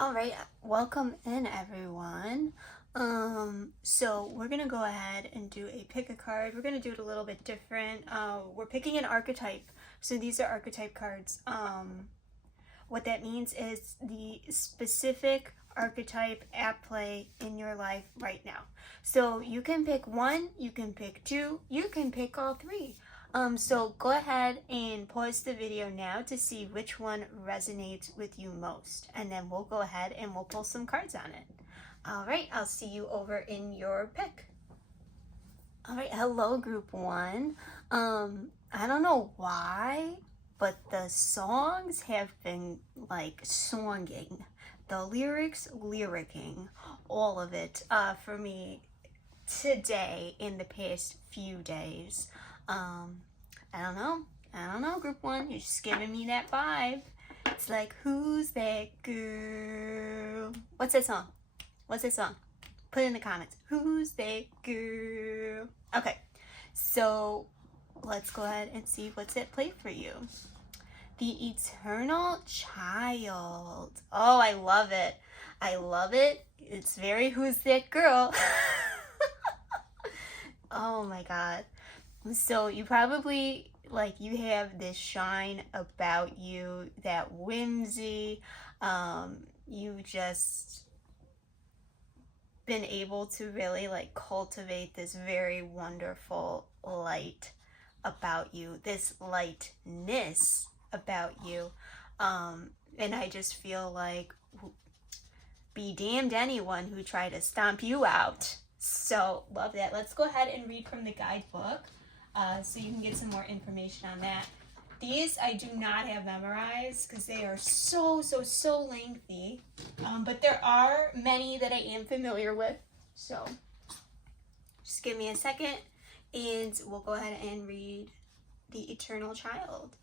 All right, welcome in everyone. So we're gonna go ahead and do a pick a card. We're gonna do it a little bit different. We're picking an archetype. So these are archetype cards. What that means is the specific archetype at play in your life right now. So you can pick one, you can pick two, you can pick all three. So go ahead and pause the video now to see which one resonates with you most. And then we'll go ahead and we'll pull some cards on it. All right, I'll see you over in your pick. All right, hello group one. I don't know why, but the songs have been like songing. The lyrics lyricking, all of it for me today in the past few days. I don't know, group one. You're just giving me that vibe. It's like, who's that girl? What's that song? Put it in the comments. Who's that girl? Okay, so let's go ahead and see what's at play for you. The Eternal Child. Oh, I love it. It's very who's that girl. Oh my god. So you probably, you have this shine about you, that whimsy. You just been able to really cultivate this very wonderful light about you, this lightness about you. And I just feel like be damned anyone who tried to stomp you out. So love that. Let's go ahead and read from the guidebook so you can get some more information on that. These I do not have memorized because they are so lengthy, but there are many that I am familiar with. So just give me a second and we'll go ahead and read the Eternal Child.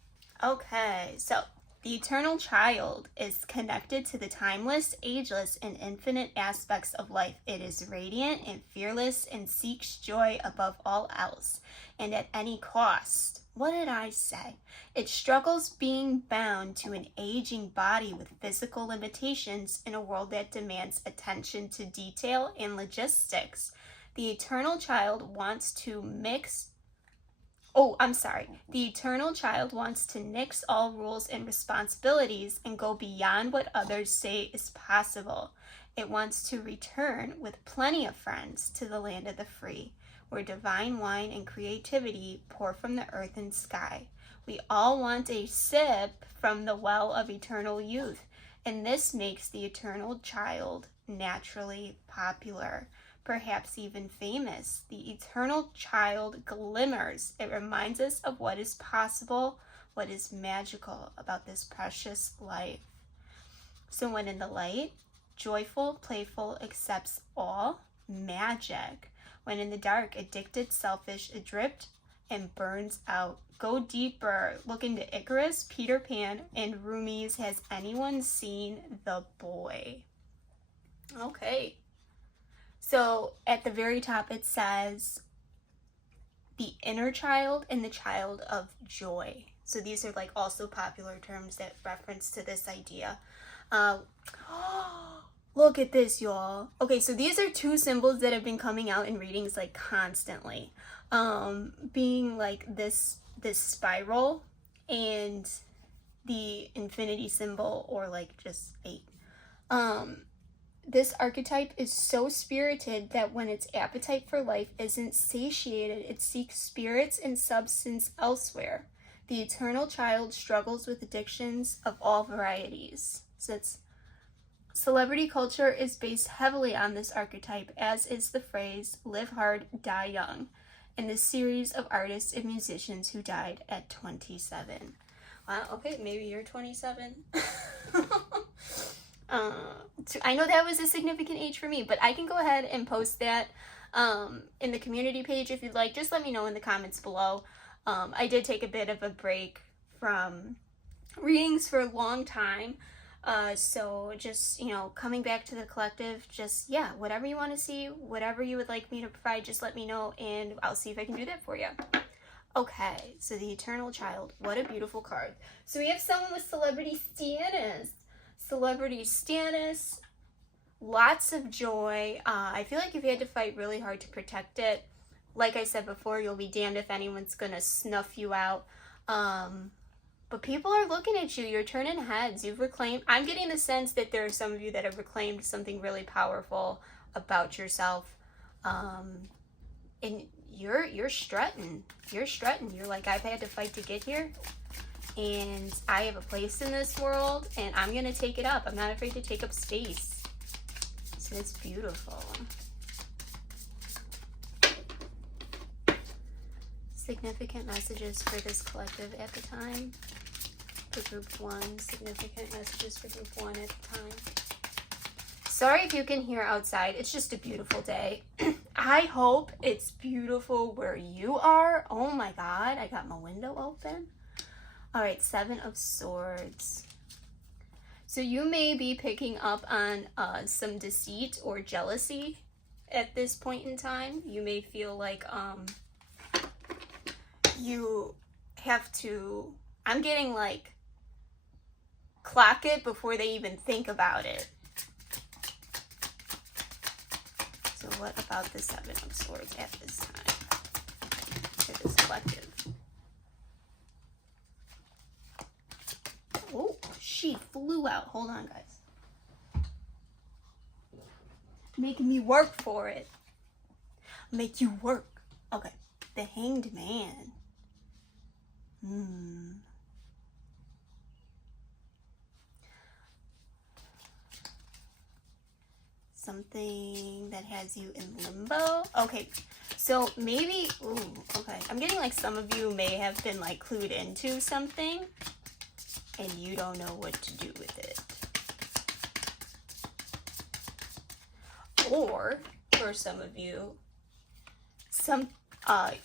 Okay, so the Eternal Child is connected to the timeless, ageless, and infinite aspects of life. It is radiant and fearless and seeks joy above all else and at any cost. What did I say? It struggles being bound to an aging body with physical limitations in a world that demands attention to detail and logistics. The Eternal Child wants to The Eternal Child wants to nix all rules and responsibilities and go beyond what others say is possible. It wants to return with plenty of friends to the land of the free, where divine wine and creativity pour from the earth and sky. We all want a sip from the well of eternal youth, and this makes the Eternal Child naturally popular, perhaps even famous. The Eternal Child glimmers. It reminds us of what is possible, what is magical about this precious life. So when in the light, joyful, playful, accepts all, magic. When in the dark, addicted, selfish, adrift, and burns out. Go deeper. Look into Icarus, Peter Pan, and Rumi's Has Anyone Seen the Boy? Okay. So at the very top it says the inner child and the child of joy. So these are also popular terms that reference to this idea. Look at this, y'all. Okay, so these are two symbols that have been coming out in readings constantly. Being this spiral and the infinity symbol, or just 8. This archetype is so spirited that when its appetite for life isn't satiated, it seeks spirits and substance elsewhere. The Eternal Child struggles with addictions of all varieties. Celebrity culture is based heavily on this archetype, as is the phrase, live hard, die young, and the series of artists and musicians who died at 27. Wow, okay, maybe you're 27. I know that was a significant age for me, but I can go ahead and post that in the community page if you'd like. Just let me know in the comments below. I did take a bit of a break from readings for a long time, so just, coming back to the collective, whatever you want to see, whatever you would like me to provide, just let me know and I'll see if I can do that for you. Okay, so the Eternal Child, what a beautiful card. So we have someone with celebrity status. celebrity status, lots of joy. I feel like if you had to fight really hard to protect it, like I said before, you'll be damned if anyone's gonna snuff you out. But people are looking at you. You're turning heads. You've reclaimed. I'm getting the sense that there are some of you that have reclaimed something really powerful about yourself. And you're strutting. You're strutting. You're like, I've had to fight to get here, and I have a place in this world, and I'm gonna take it up. I'm not afraid to take up space. So it's beautiful. Significant messages for this collective at the time. For group 1, significant messages for group 1 at the time. Sorry if you can hear outside. It's just a beautiful day. I hope it's beautiful where you are. Oh my God, I got my window open. All right, 7 of Swords. So you may be picking up on some deceit or jealousy at this point in time. You may feel like you have to, I'm getting like, clock it before they even think about it. So what about the 7 of Swords at this time for this collective? Oh, she flew out. Hold on, guys. Making me work for it. Make you work. Okay. The Hanged Man. Something that has you in limbo. Okay, so maybe, okay. I'm getting like some of you may have been like clued into something and you don't know what to do with it. Or for some of you,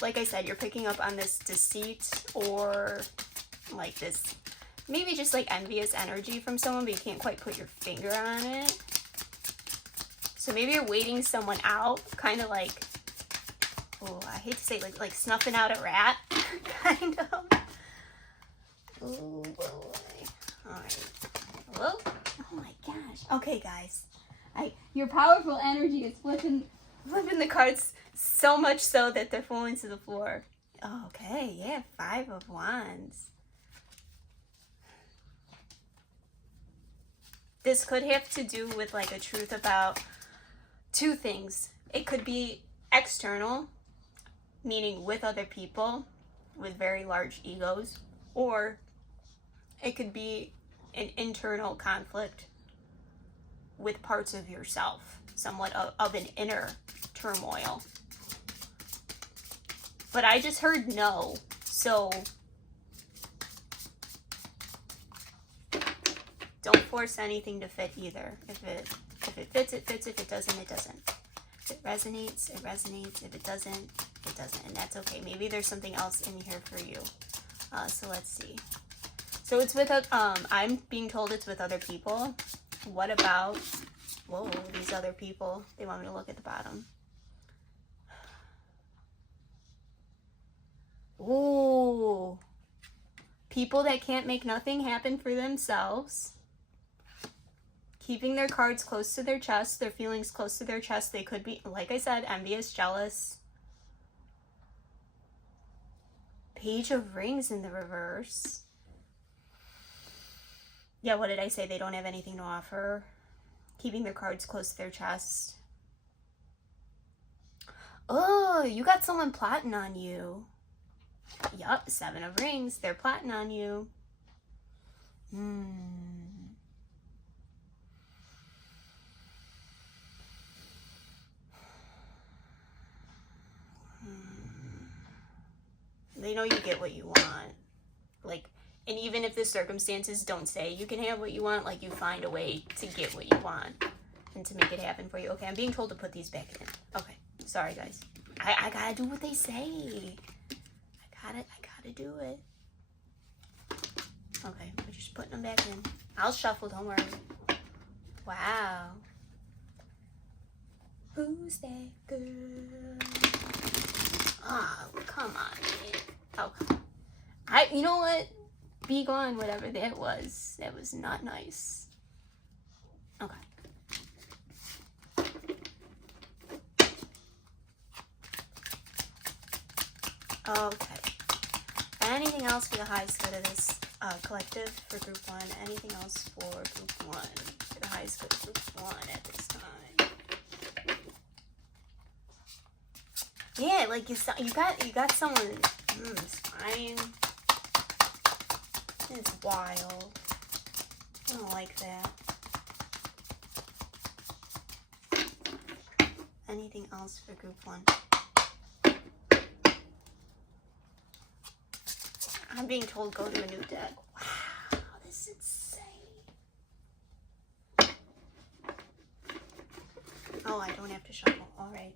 like I said, you're picking up on this deceit or like this, maybe just like envious energy from someone, but you can't quite put your finger on it. So maybe you're waiting someone out, kind of like, oh, I hate to say it, like snuffing out a rat, kind of. Oh boy. All right. Hello? Oh my gosh. Okay, guys. Your powerful energy is flipping the cards so much so that they're falling to the floor. Okay, yeah, 5 of Wands. This could have to do with like a truth about 2 things. It could be external, meaning with other people with very large egos, or it could be an internal conflict with parts of yourself, somewhat of an inner turmoil. But I just heard no, so don't force anything to fit either. If it fits, it fits. If it doesn't, it doesn't. If it resonates, it resonates. If it doesn't, it doesn't. And that's okay. Maybe there's something else in here for you. So let's see. So it's with, I'm being told it's with other people. What about, whoa, these other people? They want me to look at the bottom. Ooh. People that can't make nothing happen for themselves. Keeping their cards close to their chest, their feelings close to their chest. They could be, like I said, envious, jealous. Page of Rings in the reverse. Yeah, what did I say? They don't have anything to offer. Keeping their cards close to their chest. Oh, you got someone plotting on you. Yup, 7 of Rings. They're plotting on you. They know you get what you want. Like, and even if the circumstances don't say you can have what you want, like, you find a way to get what you want and to make it happen for you. Okay, I'm being told to put these back in. Okay, sorry, guys. I gotta do what they say. I gotta do it. Okay, we're just putting them back in. I'll shuffle, don't worry. Wow. Who's that girl? Oh, come on, man. Oh, you know what? Be gone, whatever that was. That was not nice. Okay. Anything else for the highest good of this collective for group 1? Anything else for group 1? For the highest good of group 1 at this time? Yeah, like you got someone. It's fine. It's wild. I don't like that. Anything else for group 1? I'm being told go to a new deck. Wow, this is insane. Oh, I don't have to shuffle. All right.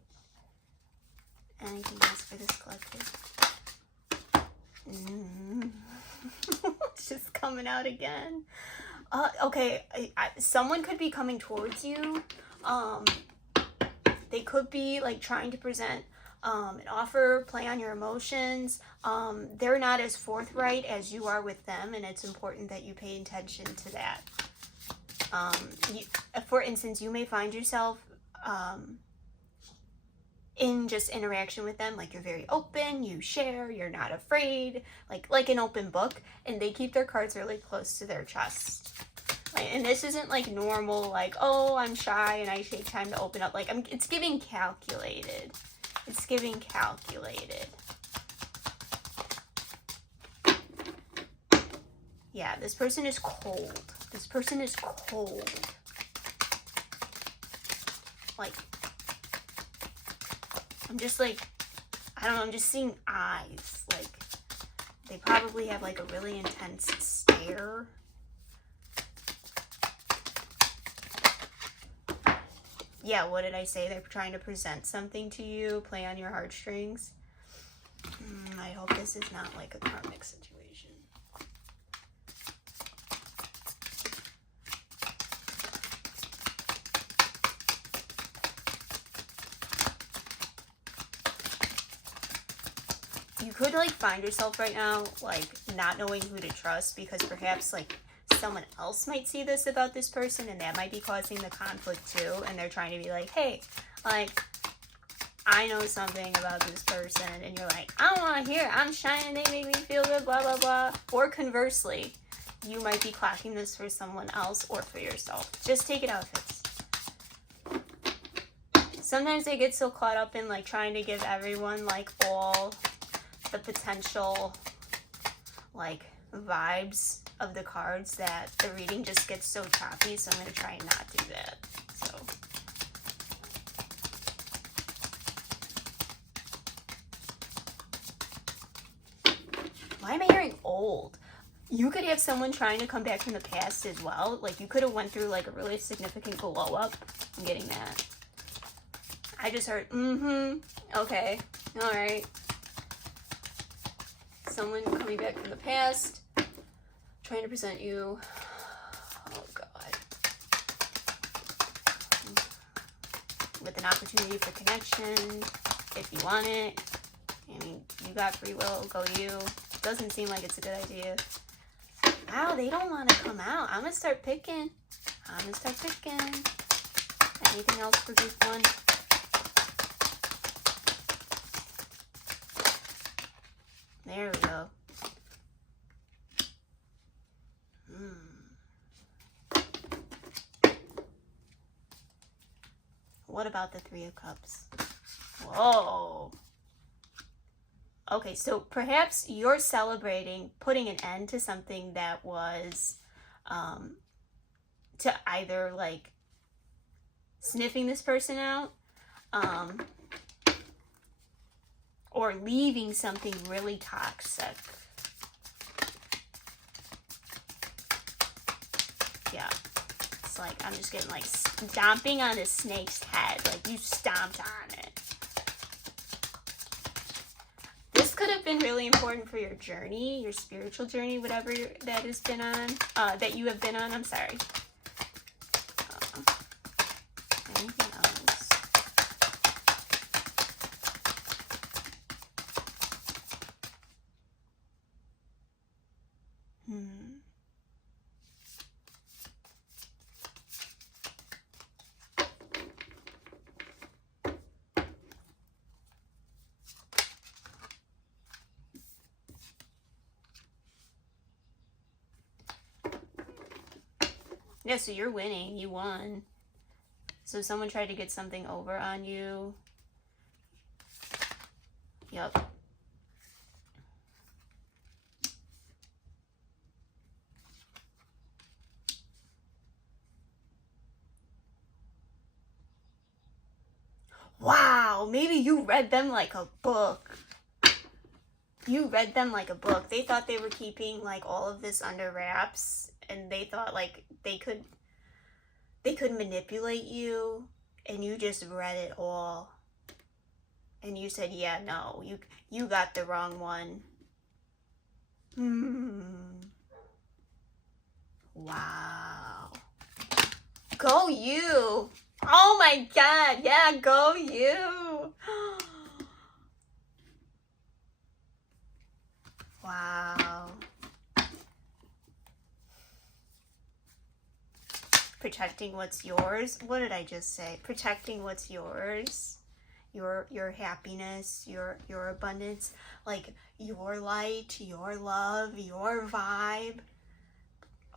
Anything else for this collective? It's just coming out again. Okay, someone could be coming towards you. They could be like trying to present an offer, play on your emotions. They're not as forthright as you are with them, and it's important that you pay attention to that. For instance, you may find yourself in just interaction with them, like you're very open, you share, you're not afraid, like an open book, and they keep their cards really close to their chest. And this isn't like normal, like, oh, I'm shy and I take time to open up. Like, it's giving calculated. It's giving calculated. Yeah, this person is cold. This person is cold. Like, I'm just like, I don't know, I'm just seeing eyes. Like, they probably have like a really intense stare. Yeah, what did I say? They're trying to present something to you, play on your heartstrings. I hope this is not like a karmic situation. You could like find yourself right now like not knowing who to trust, because perhaps like someone else might see this about this person and that might be causing the conflict too, and they're trying to be like, hey, like, I know something about this person, and you're like, I don't want to hear it. I'm shining, they make me feel good, blah blah blah. Or conversely, you might be clocking this for someone else or for yourself. Just take it how it fits. Sometimes they get so caught up in like trying to give everyone like all the potential like vibes of the cards that the reading just gets so choppy, so I'm going to try and not do that. So why am I hearing old? You could have someone trying to come back from the past as well. Like, you could have went through like a really significant glow up. I'm getting that. I just heard okay, all right. Someone coming back from the past, trying to present you, oh God, with an opportunity for connection, if you want it. I mean, you got free will, go you. Doesn't seem like it's a good idea. Wow, they don't want to come out. I'm going to start picking. Anything else for group 1? There we go. What about the 3 of Cups? Whoa. Okay, so perhaps you're celebrating putting an end to something that was to either like sniffing this person out or leaving something really toxic. Yeah. It's like, I'm just getting like stomping on a snake's head. Like, you stomped on it. This could have been really important for your journey, your spiritual journey, whatever that has been on, that you have been on. I'm sorry. Anything else? Yeah, so you're winning. You won. So someone tried to get something over on you. Yep. Wow, maybe you read them like a book. You read them like a book. They thought they were keeping like all of this under wraps, and they thought like they could manipulate you, and you just read it all. And you said, "Yeah, no, you got the wrong one." Wow. Go you. Oh my god. Yeah, go you. Wow. Protecting what's yours. What did I just say? Protecting what's yours. Your happiness, your abundance, like your light, your love, your vibe.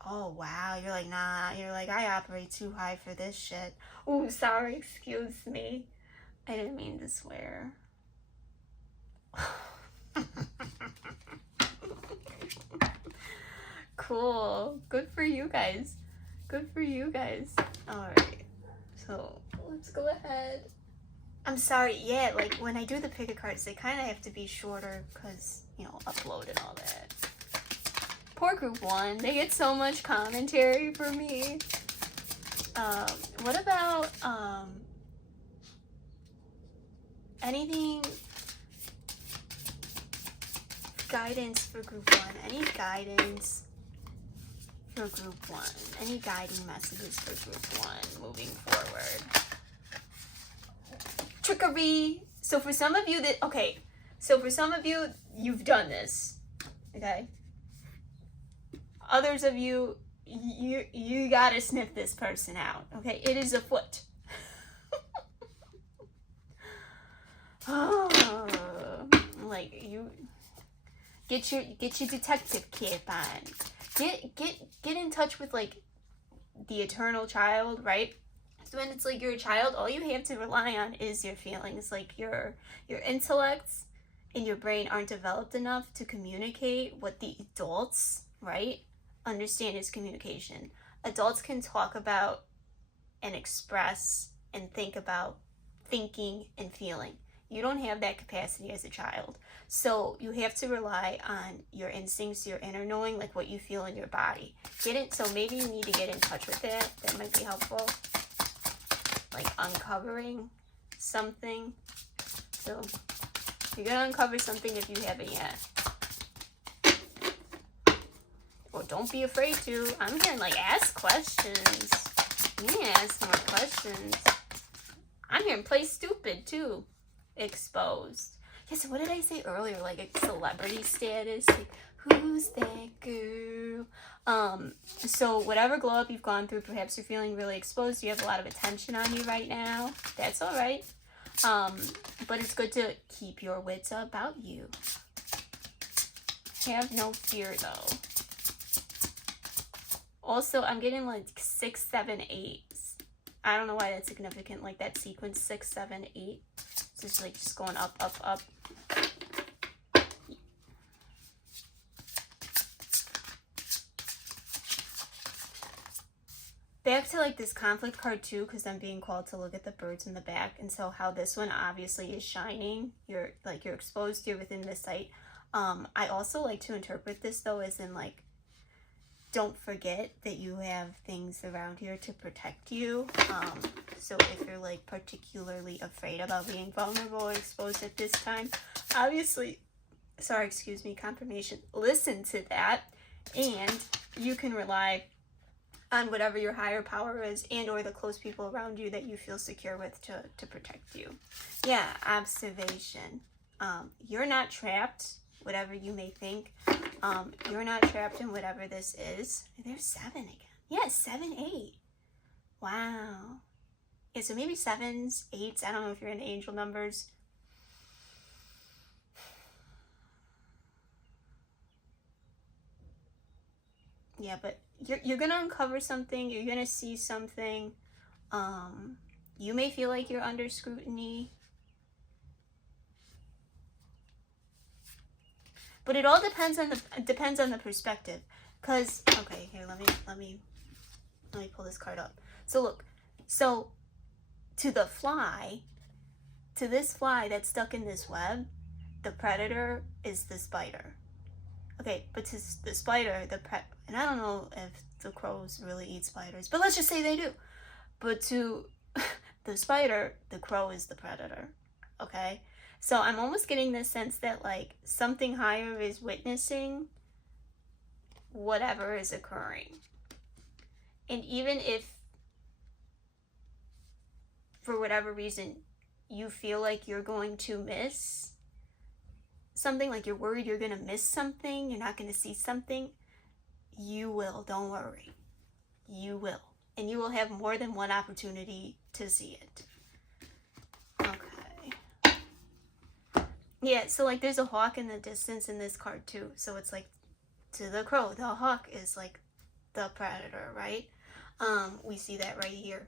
Oh wow, you're like, nah, you're like, I operate too high for this shit. Ooh, sorry, excuse me. I didn't mean to swear. Cool. Good for you guys. Good for you guys. Alright. So let's go ahead. I'm sorry, yeah, like when I do the pick a cards, they kind of have to be shorter because, you know, upload and all that. Poor group 1. They get so much commentary for me. What about anything, guidance for group 1? Any guidance for group 1? Any guiding messages for group 1 moving forward? Trickery. So for some of you that, okay, so for some of you, you've done this, okay? Others of you, you gotta sniff this person out, okay? It is afoot. Oh, like you get your detective cap on. Get in touch with like the eternal child, right? So when it's like you're a child, all you have to rely on is your feelings. Like your intellects and your brain aren't developed enough to communicate what the adults, right, understand is communication. Adults can talk about and express and think about thinking and feeling. You don't have that capacity as a child. So you have to rely on your instincts, your inner knowing, like what you feel in your body. So maybe you need to get in touch with that. That might be helpful. Like uncovering something. So you're gonna uncover something if you haven't yet. Or don't be afraid to. I'm hearing like ask questions. You can ask more questions. I'm hearing play stupid too. Exposed. Yeah, so what did I say earlier? Like a celebrity status? Like, who's that girl? So whatever glow up you've gone through, perhaps you're feeling really exposed. You have a lot of attention on you right now. That's all right. But it's good to keep your wits about you. Have no fear though. Also, I'm getting like 6, 7, 8. I don't know why that's significant. Like that sequence 6, 7, 8. So it's like just going up, up, up. Back to like this conflict card too, because I'm being called to look at the birds in the back, and so how this one obviously is shining. You're exposed. You're within the sight. I also like to interpret this though as in like, don't forget that you have things around here to protect you. So if you're like particularly afraid about being vulnerable or exposed at this time, obviously, confirmation, listen to that, and you can rely on whatever your higher power is and or the close people around you that you feel secure with to protect you. Yeah, observation. You're not trapped, whatever you may think. You're not trapped in whatever this is. There's 7 again. Yeah, 7, 8. Wow. Yeah, so maybe 7s, 8s. I don't know if you're in angel numbers. Yeah, but you're gonna uncover something, you're gonna see something. You may feel like you're under scrutiny, but it all depends on the perspective. Cause okay, here, let me pull this card up. So look, so to this fly that's stuck in this web, the predator is the spider. Okay, but to the spider, and I don't know if the crows really eat spiders, but let's just say they do. But to the spider, the crow is the predator. Okay? So I'm almost getting this sense that like something higher is witnessing whatever is occurring. And even if for whatever reason you feel like you're going to miss something, like you're worried you're going to miss something, you're not going to see something, you will. Don't worry. You will. And you will have more than one opportunity to see it. Okay. Yeah, so like there's a hawk in the distance in this card too. So it's like to the crow, the hawk is like the predator, right? We see that right here.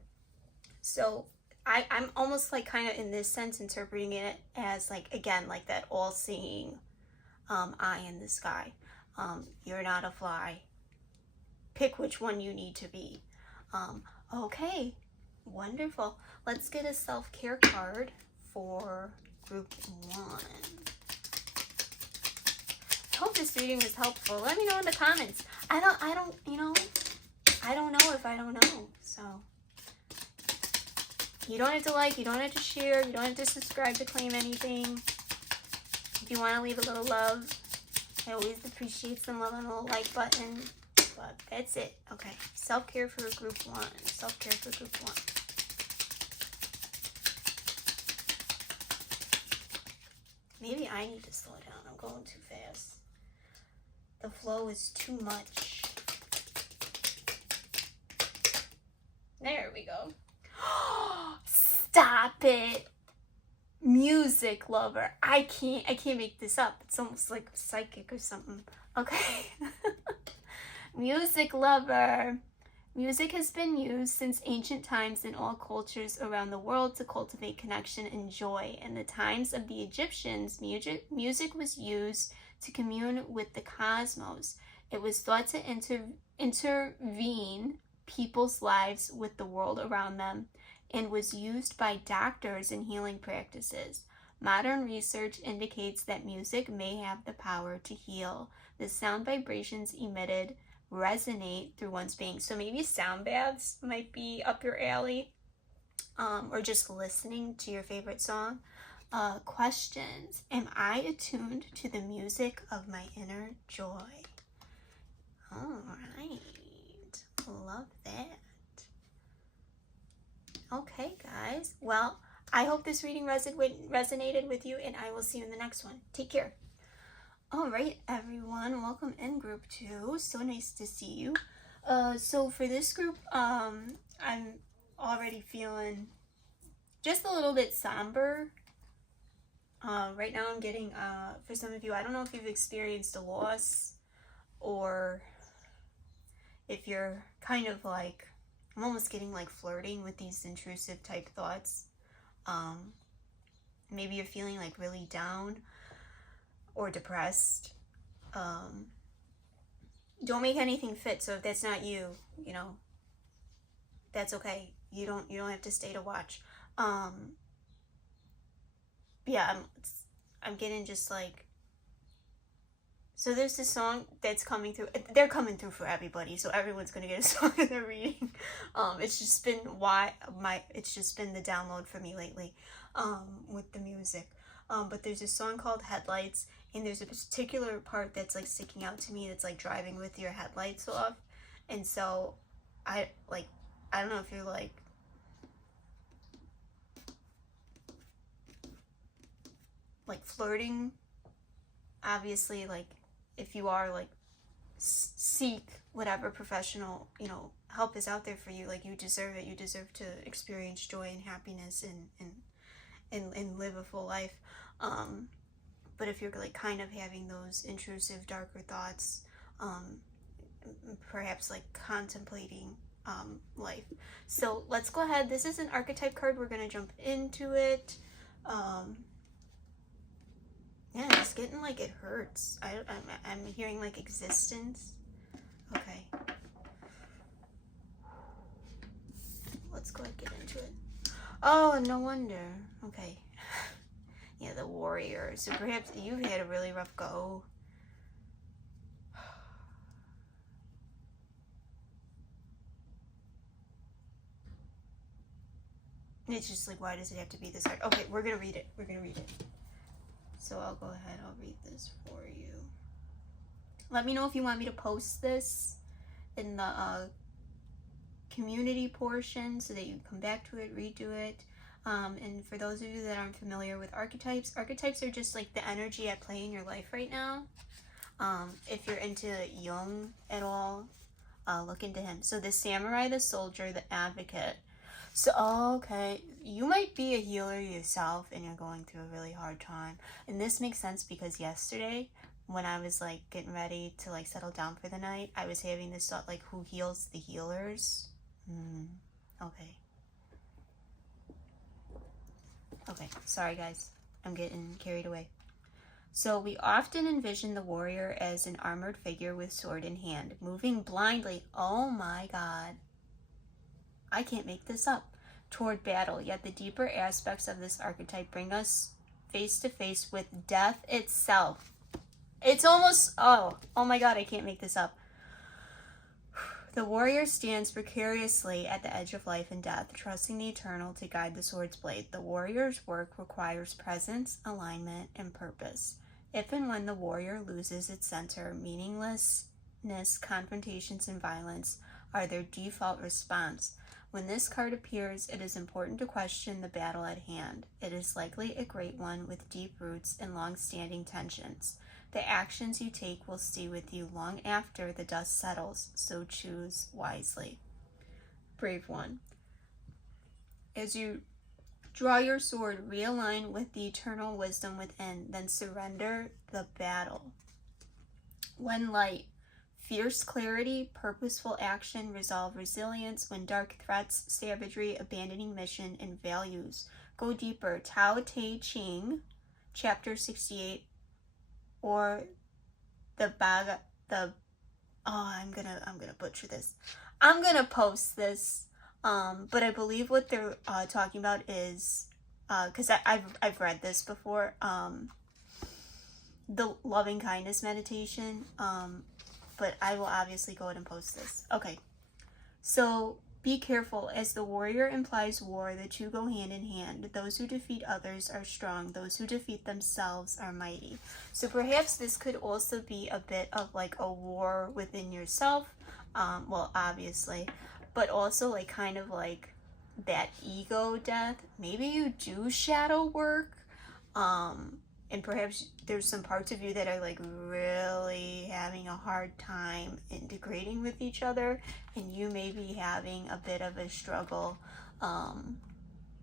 So I'm almost like kind of in this sense interpreting it as like, again, like that all-seeing eye in the sky. You're not a fly. Pick which one you need to be. Okay, wonderful. Let's get a self-care card for group 1. I hope this reading was helpful. Let me know in the comments. I don't know if I don't know. So you don't have to like, you don't have to share, you don't have to subscribe to claim anything. If you want to leave a little love, I always appreciate some love on the little like button. But that's it. Okay. Self-care for group 1. Self-care for group 1. Maybe I need to slow down. I'm going too fast. The flow is too much. There we go. Stop it. Music lover. I can't make this up. It's almost like psychic or something. Okay. Music lover. Music has been used since ancient times in all cultures around the world to cultivate connection and joy. In the times of the Egyptians, music was used to commune with the cosmos. It was thought to intervene people's lives with the world around them and was used by doctors in healing practices. Modern research indicates that music may have the power to heal. The sound vibrations emitted resonate through one's being. So maybe sound baths might be up your alley, or just listening to your favorite song. Questions. Am I attuned to the music of my inner joy? All right. Love that. Okay, guys. Well, I hope this reading resonated with you, and I will see you in the next one. Take care. All right, everyone. Welcome in group 2. So nice to see you. So for this group, I'm already feeling just a little bit somber. Right now I'm getting, for some of you, I don't know if you've experienced a loss or if you're kind of like, I'm almost getting like flirting with these intrusive type thoughts. Maybe you're feeling like really down or depressed. Don't make anything fit. So if that's not you, you know, that's okay. You don't have to stay to watch. Yeah, I'm getting just like, so there's this song that's coming through. They're coming through for everybody, so everyone's gonna get a song in their reading. It's just been it's just been the download for me lately, with the music. But there's a song called Headlights, and there's a particular part that's like sticking out to me. That's like driving with your headlights off, and so I don't know if you're like flirting. Obviously, like if you are, like seek whatever professional, you know, help is out there for you. Like you deserve it. You deserve to experience joy and happiness and live a full life. But if you're like kind of having those intrusive, darker thoughts, perhaps like contemplating life. So let's go ahead. This is an archetype card. We're going to jump into it. Yeah, it's getting like it hurts. I'm hearing like existence. Okay. Let's go ahead and get into it. Oh, no wonder. Okay. Yeah, the warrior. So perhaps you've had a really rough go. It's just like, why does it have to be this hard? Okay, we're gonna read it. We're gonna read it. So I'll go ahead. I'll read this for you. Let me know if you want me to post this in the community portion so that you can come back to it, redo it. And for those of you that aren't familiar with archetypes, archetypes are just like the energy at play in your life right now. If you're into Jung at all, look into him. So the samurai, the soldier, the advocate. So, okay, you might be a healer yourself and you're going through a really hard time. And this makes sense because yesterday, when I was like getting ready to like settle down for the night, I was having this thought like, who heals the healers? Okay. Okay, sorry guys, I'm getting carried away. So we often envision the warrior as an armored figure with sword in hand, moving blindly. Oh my God. I can't make this up. Toward battle, yet the deeper aspects of this archetype bring us face to face with death itself. It's almost, oh my God, I can't make this up. The warrior stands precariously at the edge of life and death, trusting the eternal to guide the sword's blade. The warrior's work requires presence, alignment, and purpose. If and when the warrior loses its center, meaninglessness, confrontations, and violence are their default response. When this card appears, it is important to question the battle at hand. It is likely a great one with deep roots and long-standing tensions. The actions you take will stay with you long after the dust settles, so choose wisely. Brave one. As you draw your sword, realign with the eternal wisdom within, then surrender the battle. When light, fierce clarity, purposeful action, resolve, resilience. When dark, threats, savagery, abandoning mission, and values. Go deeper. Tao Te Ching, chapter 68, or I'm gonna butcher this. I'm gonna post this, but I believe what they're talking about is, because I've read this before, the loving kindness meditation, but I will obviously go ahead and post this. Okay, so be careful. As the warrior implies war, the two go hand in hand. Those who defeat others are strong. Those who defeat themselves are mighty. So perhaps this could also be a bit of like a war within yourself. Well, obviously, but also like kind of like that ego death. Maybe you do shadow work. And perhaps there's some parts of you that are like really having a hard time integrating with each other, and you may be having a bit of a struggle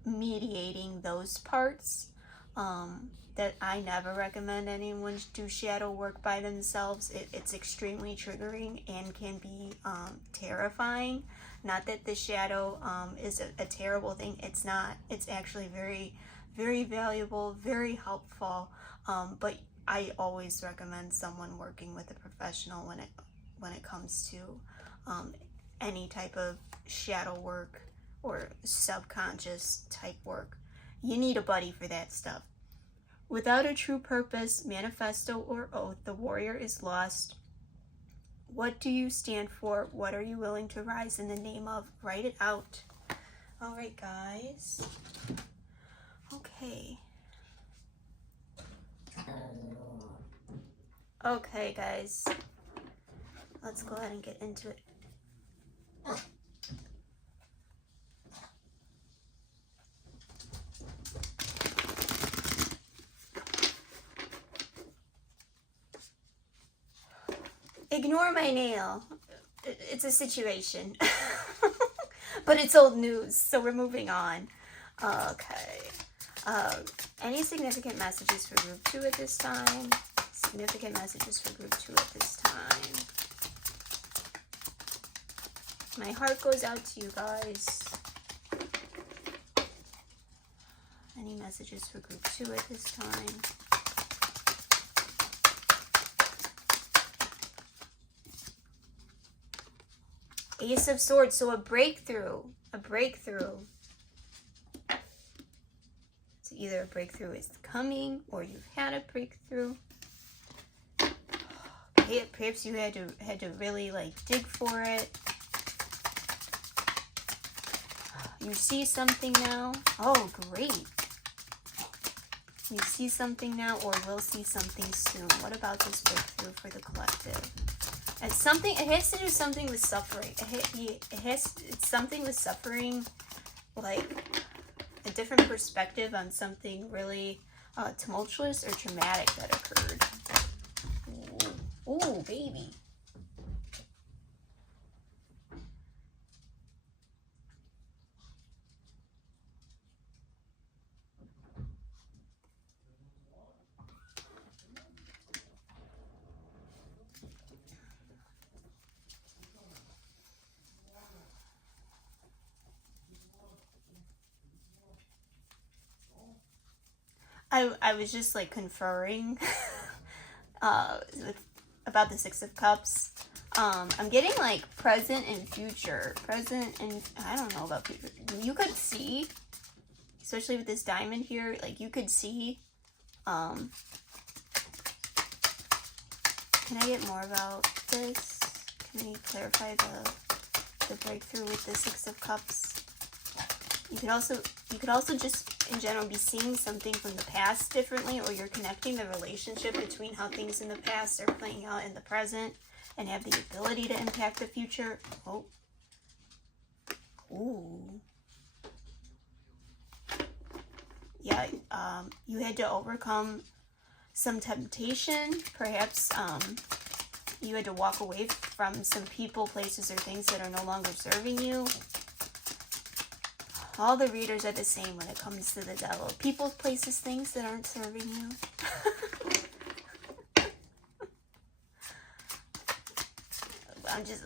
mediating those parts. That I never recommend anyone do shadow work by themselves. It's extremely triggering and can be terrifying. Not that the shadow is a terrible thing. It's not. It's actually very, very valuable, very helpful, but I always recommend someone working with a professional when it comes to any type of shadow work or subconscious type work. You need a buddy for that stuff. Without a true purpose, manifesto, or oath, the warrior is lost. What do you stand for? What are you willing to rise in the name of? Write it out. All right, guys. Okay. Okay, guys. Let's go ahead and get into it. Ignore my nail. It's a situation. But it's old news, so we're moving on. Okay. Any significant messages for group 2 at this time? Significant messages for group 2 at this time. My heart goes out to you guys. Any messages for group 2 at this time? Ace of Swords, so a breakthrough. A breakthrough. So either a breakthrough is coming or you've had a breakthrough. Perhaps you had to really like dig for it. You see something now. Oh, great. You see something now or will see something soon. What about this breakthrough for the collective? It's something, it has to do something with suffering. It's something with suffering, like a different perspective on something really tumultuous or traumatic that occurred. Ooh, baby. I was just like conferring about the Six of Cups. I'm getting like present and future. Present and I don't know about future. You could see, especially with this diamond here, like you could see. Can I get more about this? Can we clarify the breakthrough with the Six of Cups? You could also just in general be seeing something from the past differently, or you're connecting the relationship between how things in the past are playing out in the present and have the ability to impact the future. Oh. Ooh. Yeah, you had to overcome some temptation. Perhaps you had to walk away from some people, places, or things that are no longer serving you. All the readers are the same when it comes to the devil. People, places, things that aren't serving you. I'm just...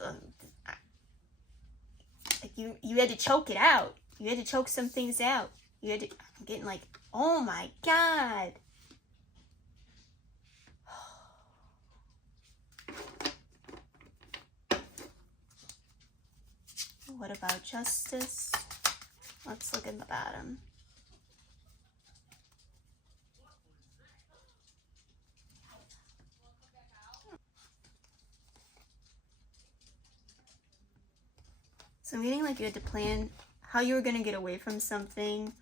like you had to choke it out. You had to choke some things out. You had to... I'm getting like, oh my God. What about justice? Let's look at the bottom. So I'm getting like you had to plan how you were going to get away from something.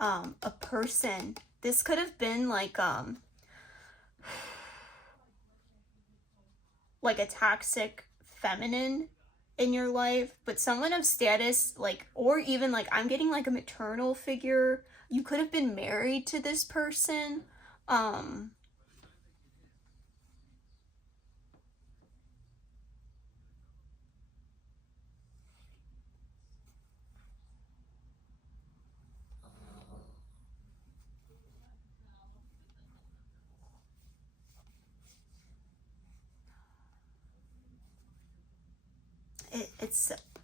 A person. This could have been like a toxic feminine in your life, but someone of status, like, or even like I'm getting like a maternal figure. You could have been married to this person.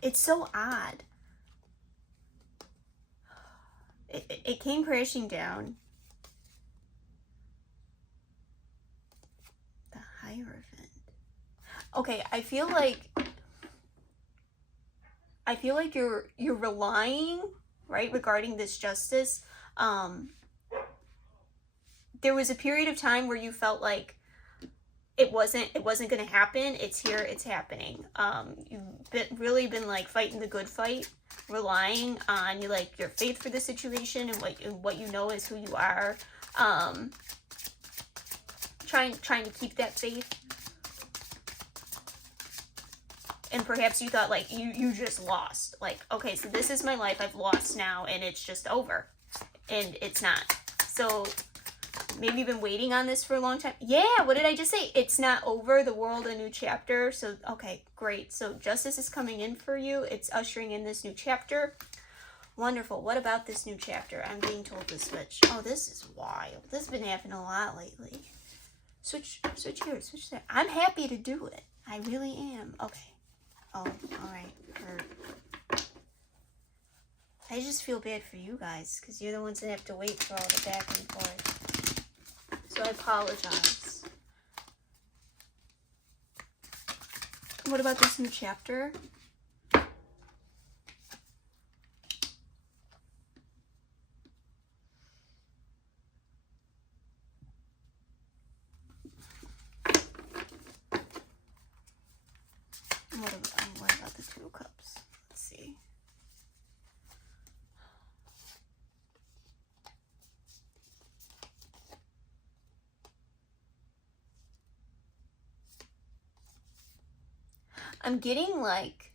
It's so odd. It came crashing down. The Hierophant. Okay, I feel like you're relying, right, regarding this justice. There was a period of time where you felt like it wasn't going to happen. It's here, it's happening. You've really been like fighting the good fight, relying on your faith for the situation and what you know is who you are. Trying to keep that faith. And perhaps you thought like you just lost. Like, okay, so this is my life, I've lost now and it's just over. And it's not. So maybe you've been waiting on this for a long time. Yeah, what did I just say? It's not over. The world, a new chapter. So, okay, great. So justice is coming in for you. It's ushering in this new chapter. Wonderful. What about this new chapter? I'm being told to switch. Oh, this is wild. This has been happening a lot lately. Switch here, switch there. I'm happy to do it. I really am. Okay. Oh, alright. I just feel bad for you guys, because you're the ones that have to wait for all the back and forth. So I apologize. What about this new chapter? What about the Two of Cups? Let's see. I'm getting like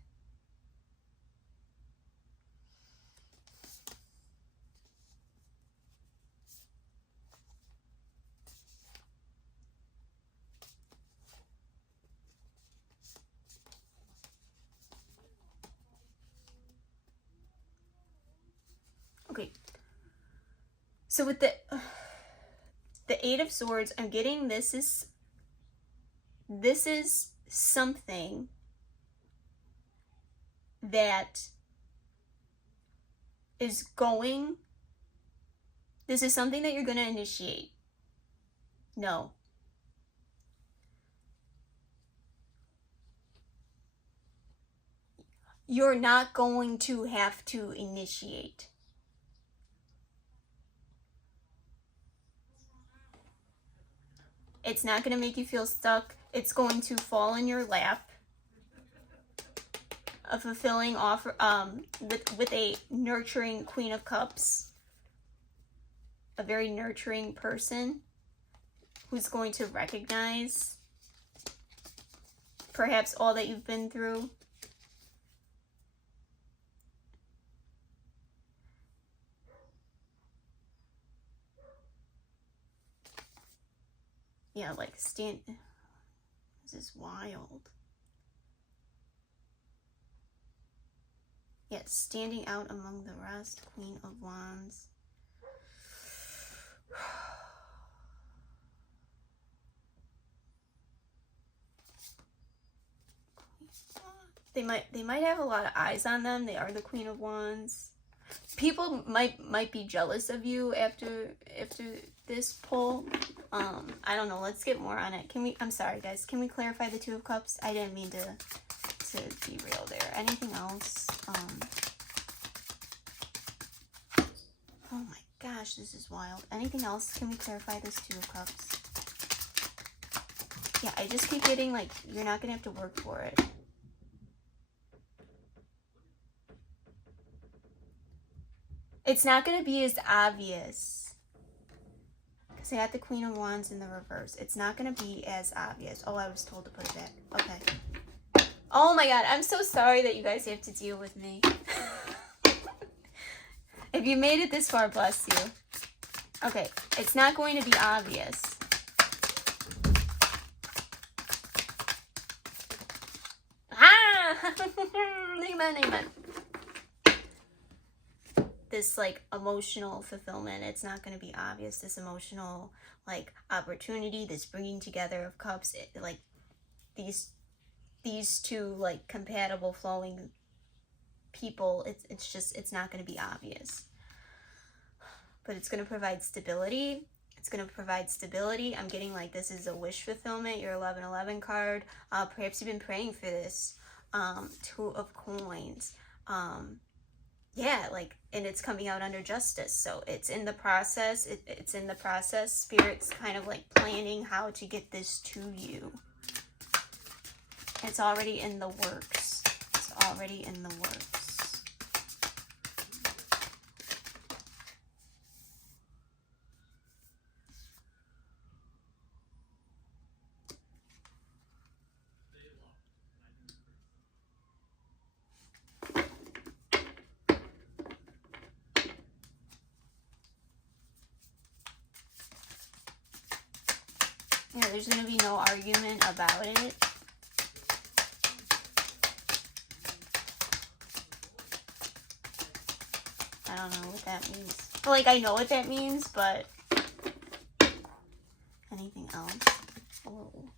okay. So with the Eight of Swords, I'm getting this is something that is going, this is something that you're going to initiate. No. You're not going to have to initiate. It's not going to make you feel stuck. It's going to fall in your lap. A fulfilling offer, with a nurturing Queen of Cups. A very nurturing person who's going to recognize perhaps all that you've been through. Yeah, like this is wild. Yeah, standing out among the rest, Queen of Wands. They might have a lot of eyes on them. They are the Queen of Wands. People might be jealous of you after this poll. I don't know. Let's get more on it. I'm sorry, guys. Can we clarify the Two of Cups? I didn't mean to be real there. Anything else? Oh my gosh, this is wild. Anything else? Can we clarify this Two of Cups? Yeah, I just keep getting like, you're not gonna have to work for it. It's not gonna be as obvious. Because I got the Queen of Wands in the reverse. It's not gonna be as obvious. Oh, I was told to put it back. Okay. Oh my god, I'm so sorry that you guys have to deal with me. If you made it this far, bless you. Okay, it's not going to be obvious. Ah! Amen. This like emotional fulfillment, it's not going to be obvious. This emotional like opportunity, this bringing together of cups, like these two like compatible flowing people, it's not going to be obvious, but it's going to provide stability. It's going to provide stability. I'm getting like this is a wish fulfillment. Your 1111 card. Perhaps you've been praying for this. Two of Coins. Yeah, like, and it's coming out under justice. So it's in the process. It's in the process. Spirit's kind of like planning how to get this to you. It's already in the works. It's already in the works. Yeah, there's going to be no argument about it. I don't know what that means. Well, like, I know what that means, but anything else? Oh.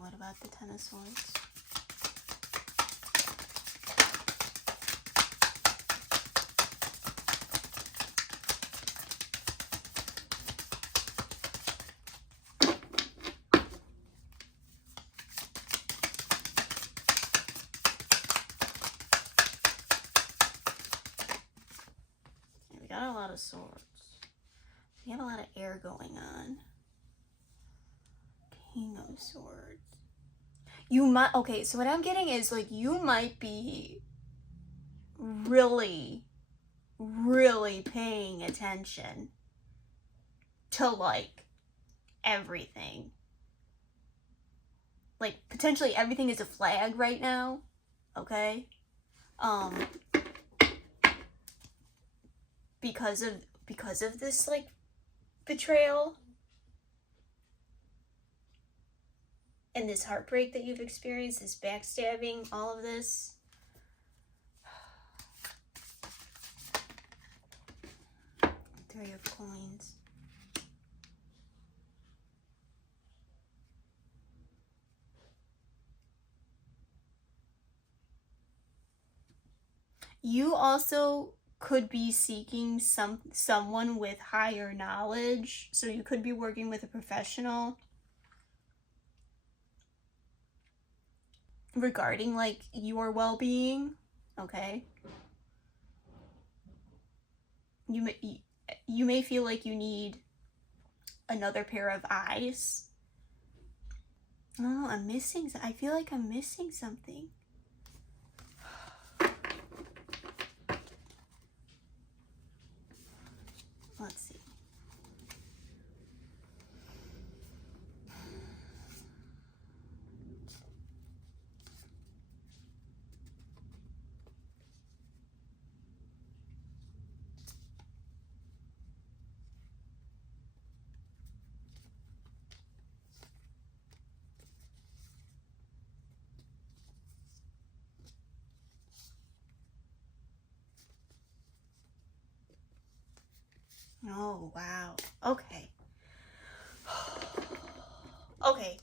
what about the Ten of Swords? We got a lot of swords. We have a lot of air going on. King of Swords. You might, okay, so what I'm getting is like you might be really, really paying attention to like everything. Like potentially everything is a flag right now, okay? Because of this like betrayal and this heartbreak that you've experienced, this backstabbing, all of this. Three of Coins. You also could be seeking someone with higher knowledge, so you could be working with a professional regarding like your well-being, okay? You may feel like you need another pair of eyes. Oh, I feel like I'm missing something. Let's see. Oh, wow. Okay. Okay.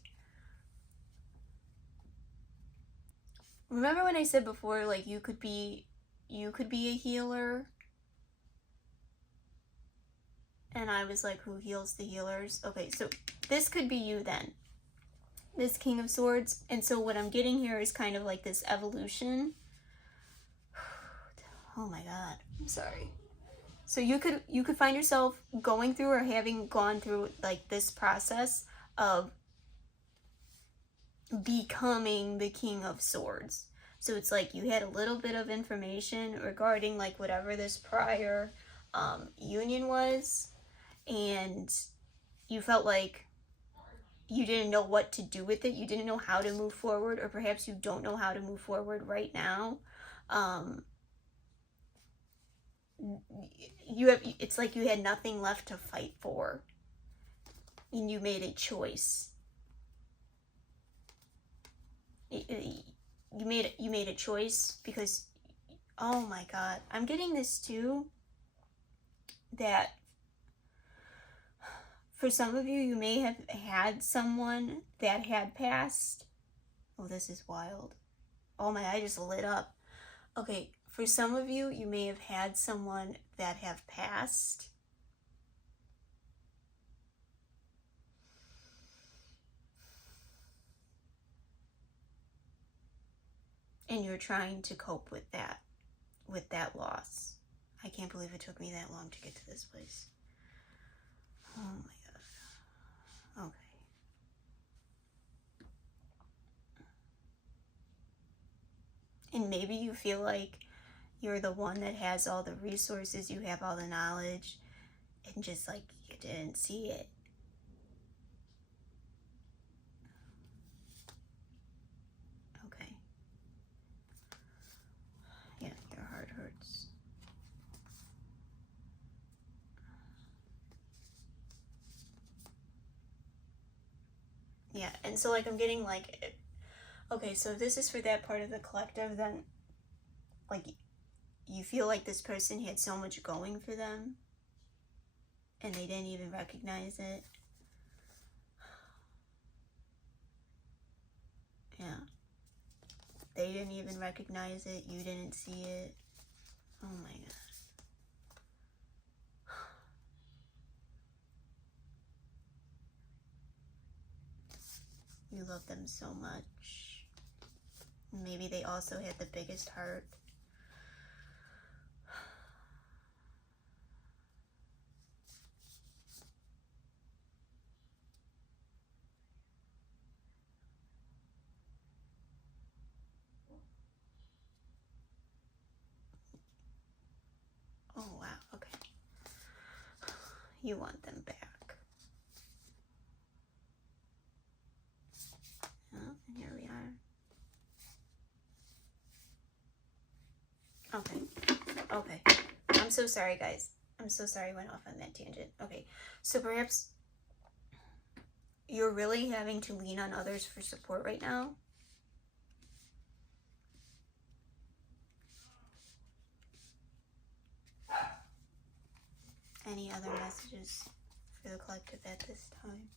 Remember when I said before, like, you could be a healer? And I was like, who heals the healers? Okay, so this could be you then. This King of Swords. And so what I'm getting here is kind of like this evolution. Oh my god. I'm sorry. So you could find yourself going through or having gone through like this process of becoming the King of Swords. So it's like you had a little bit of information regarding like whatever this prior union was, and you felt like you didn't know what to do with it. You didn't know how to move forward, or perhaps you don't know how to move forward right now. It's like you had nothing left to fight for, and you made a choice. You made a choice because, oh my god, I'm getting this too, that for some of you, you may have had someone that had passed. Oh, this is wild. Oh my, I just lit up. Okay, for some of you, you may have had someone that have passed. And you're trying to cope with that loss. I can't believe it took me that long to get to this place. Oh my god. Okay. And maybe you feel like you're the one that has all the resources, you have all the knowledge, and just like you didn't see it. Okay. Yeah, your heart hurts. Yeah, and so like I'm getting like, okay, so if this is for that part of the collective, then like you feel like this person had so much going for them and they didn't even recognize it. Yeah. They didn't even recognize it. You didn't see it. Oh my god. You love them so much. Maybe they also had the biggest heart. Oh wow, okay. You want them back. Oh, and here we are. Okay. Okay. I'm so sorry, guys. I'm so sorry I went off on that tangent. Okay. So perhaps you're really having to lean on others for support right now. Any other messages for the collective at this time?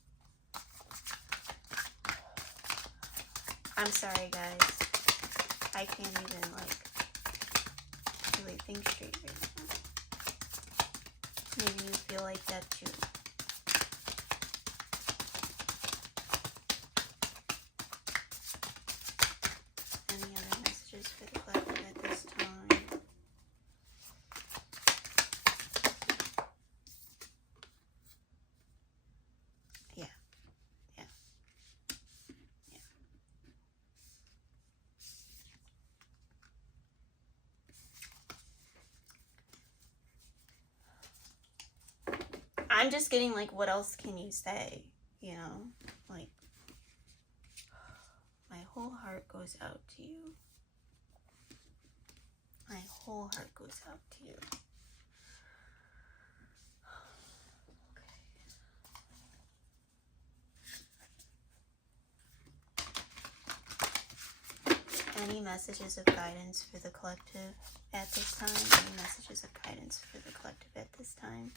I'm sorry, guys. I can't even, really think straight right now. Maybe you feel like that too. Any other messages for the collective at this time? Yeah. Yeah. Yeah. I'm just getting, what else can you say? You know? My whole heart goes out to you. My whole heart goes out to you. Okay. Any messages of guidance for the collective at this time? Any messages of guidance for the collective at this time?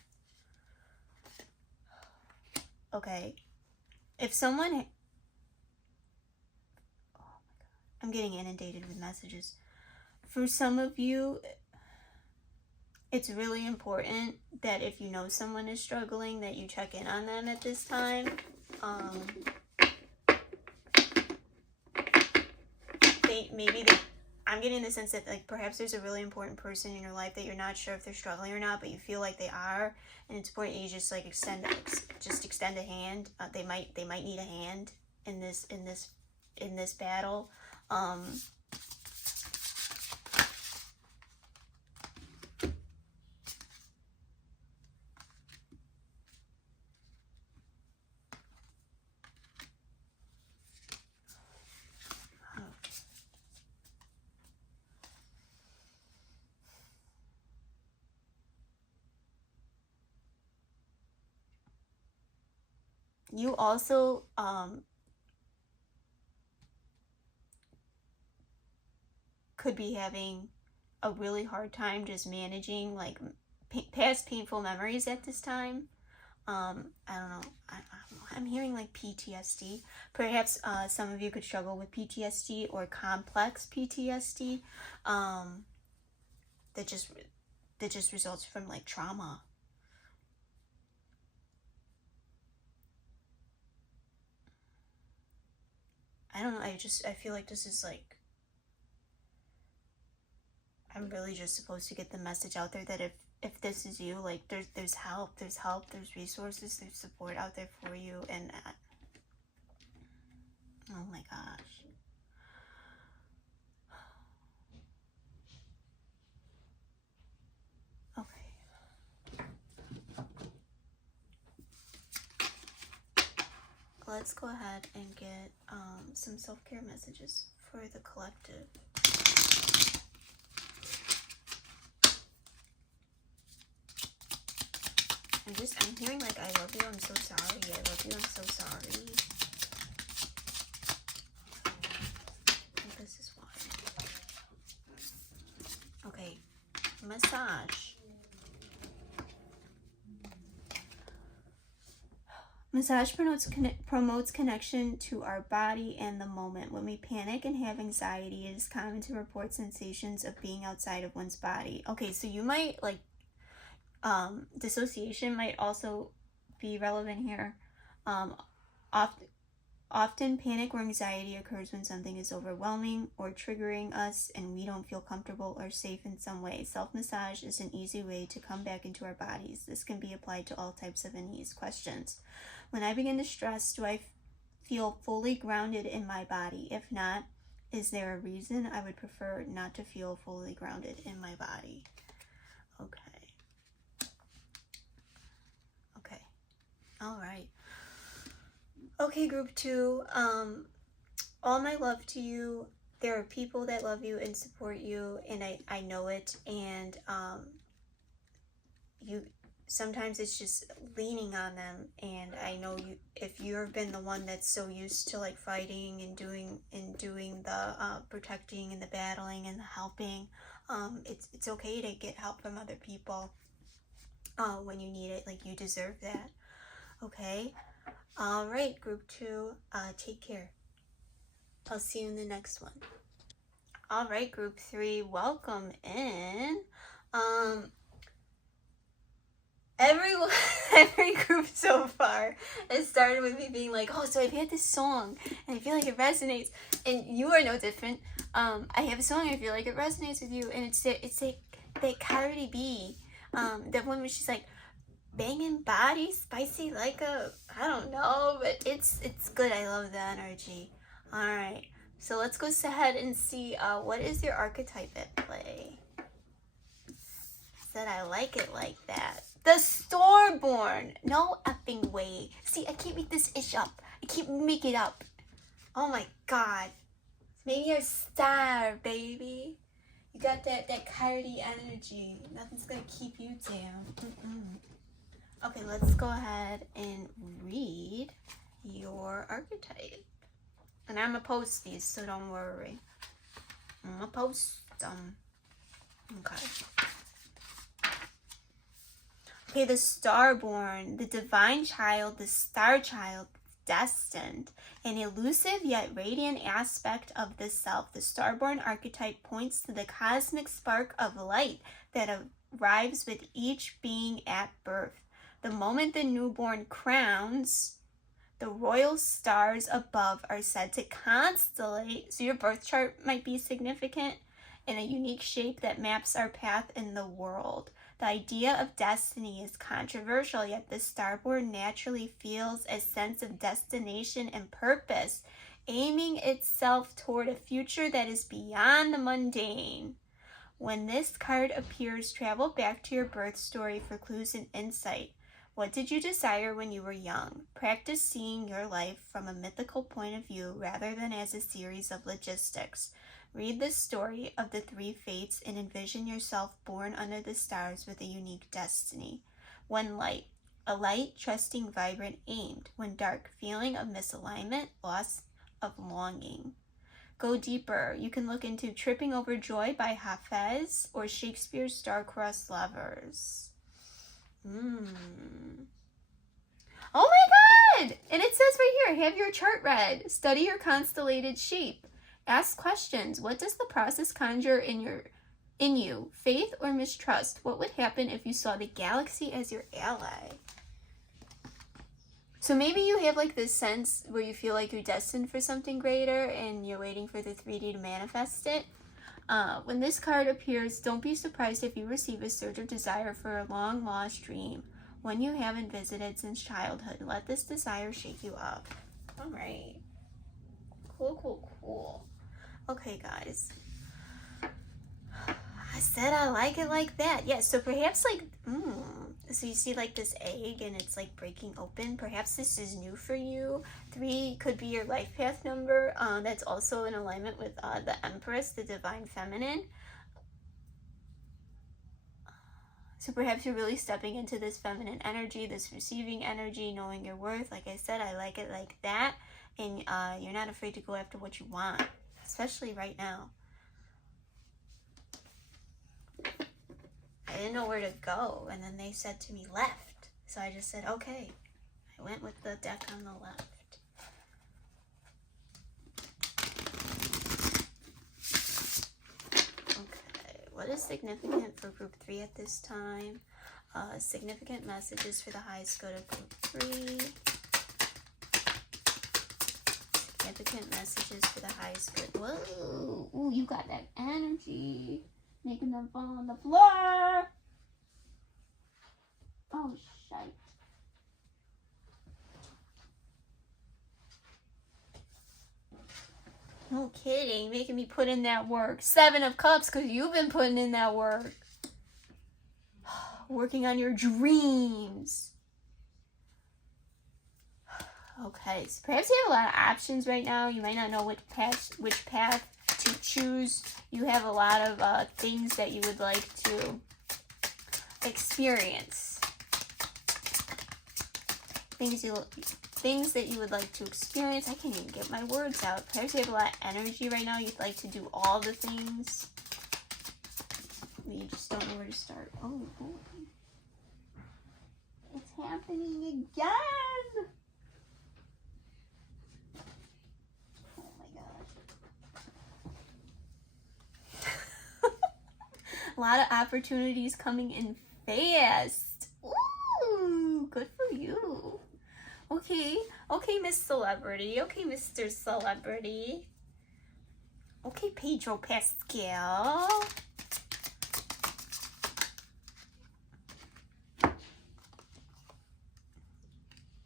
Okay. If someone... Oh my god. I'm getting inundated with messages. For some of you, it's really important that if you know someone is struggling, that you check in on them at this time. I'm getting the sense that perhaps there's a really important person in your life that you're not sure if they're struggling or not, but you feel like they are, and it's important that you just extend a hand. They might need a hand in this battle. You also could be having a really hard time just managing past painful memories at this time. I don't know. I'm hearing PTSD. Perhaps some of you could struggle with PTSD or complex PTSD that just results from trauma. I don't know. I feel like this is I'm really just supposed to get the message out there that if this is you, there's help, there's resources, there's support out there for you, and oh my gosh. Okay. Let's go ahead and get some self-care messages for the collective. I'm hearing I love you, I'm so sorry, I love you, I'm so sorry. I think this is why. Okay, massage. Massage promotes connection to our body and the moment. When we panic and have anxiety, it is common to report sensations of being outside of one's body. Okay, so you might like dissociation might also be relevant here. Often Often, panic or anxiety occurs when something is overwhelming or triggering us and we don't feel comfortable or safe in some way. Self-massage is an easy way to come back into our bodies. This can be applied to all types of unease. Questions. When I begin to stress, do I feel fully grounded in my body? If not, is there a reason I would prefer not to feel fully grounded in my body? Okay. Okay. All right. Okay, group 2, all my love to you. There are people that love you and support you, and I know it, and you sometimes it's just leaning on them, and I know you, if you've been the one that's so used to like fighting and doing the protecting and the battling and the helping, it's okay to get help from other people when you need it. Like, you deserve that. Okay. All right, group 2, take care. I'll see you in the next one. All right, group 3, welcome in. Every group so far has started with me being like, oh, so I've had this song and I feel like it resonates, and you are no different. I have a song, I feel like it resonates with you, and it's that Cardi B, that one where she's like, banging body, spicy like a, I don't know, but it's good. I love the energy. All right, so let's go ahead and see what is your archetype at play. Said I like it like that. The Storeborn. No effing way. See, I can't make this ish up. I can't make it up. Oh my god. Maybe you're a star, baby. You got that Cardi energy. Nothing's gonna keep you down. Okay, let's go ahead and read your archetype. And I'm going to post these, so don't worry. I'm going to post them. Okay. Okay, the Starborn, the divine child, the star child, destined, an elusive yet radiant aspect of the self. The Starborn archetype points to the cosmic spark of light that arrives with each being at birth. The moment the newborn crowns, the royal stars above are said to constellate, so your birth chart might be significant, in a unique shape that maps our path in the world. The idea of destiny is controversial, yet the starborn naturally feels a sense of destination and purpose, aiming itself toward a future that is beyond the mundane. When this card appears, travel back to your birth story for clues and insight. What did you desire when you were young? Practice seeing your life from a mythical point of view rather than as a series of logistics. Read the story of the 3 fates and envision yourself born under the stars with a unique destiny. When light, a light, trusting, vibrant, aimed. When dark, feeling of misalignment, loss of longing. Go deeper. You can look into Tripping Over Joy by Hafez or Shakespeare's Star-Crossed Lovers. Oh my god! And it says right here, have your chart read. Study your constellated shape. Ask questions. What does the process conjure in you? Faith or mistrust? What would happen if you saw the galaxy as your ally? So maybe you have like this sense where you feel like you're destined for something greater and you're waiting for the 3D to manifest it. When this card appears, don't be surprised if you receive a surge of desire for a long-lost dream, one you haven't visited since childhood. Let this desire shake you up. All right. Cool. Okay, guys. I said I like it like that. Yeah, so perhaps like, so you see like this egg and it's like breaking open. Perhaps this is new for you. 3 could be your life path number. That's also in alignment with the Empress, the divine feminine. So perhaps you're really stepping into this feminine energy, this receiving energy, knowing your worth. Like I said, I like it like that. And you're not afraid to go after what you want, especially right now. I didn't know where to go, and then they said to me left. So I just said, okay, I went with the deck on the left. Okay, what is significant for group 3 at this time? Significant messages for the highest good of group 3. Significant messages for the highest good. Whoa! Ooh, you got that energy. Making them fall on the floor. Oh, shite. No kidding. Making me put in that work. 7 of Cups because you've been putting in that work. Working on your dreams. Okay, so perhaps you have a lot of options right now. You might not know which path to choose. You have a lot of things that you would like to experience. Things that you would like to experience. I can't even get my words out. Perhaps you have a lot of energy right now. You'd like to do all the things. You just don't know where to start. Oh, boy. It's happening again. Oh my gosh. A lot of opportunities coming in fast. Ooh, good for you. Okay, Miss Celebrity. Okay, Mr. Celebrity. Okay, Pedro Pascal.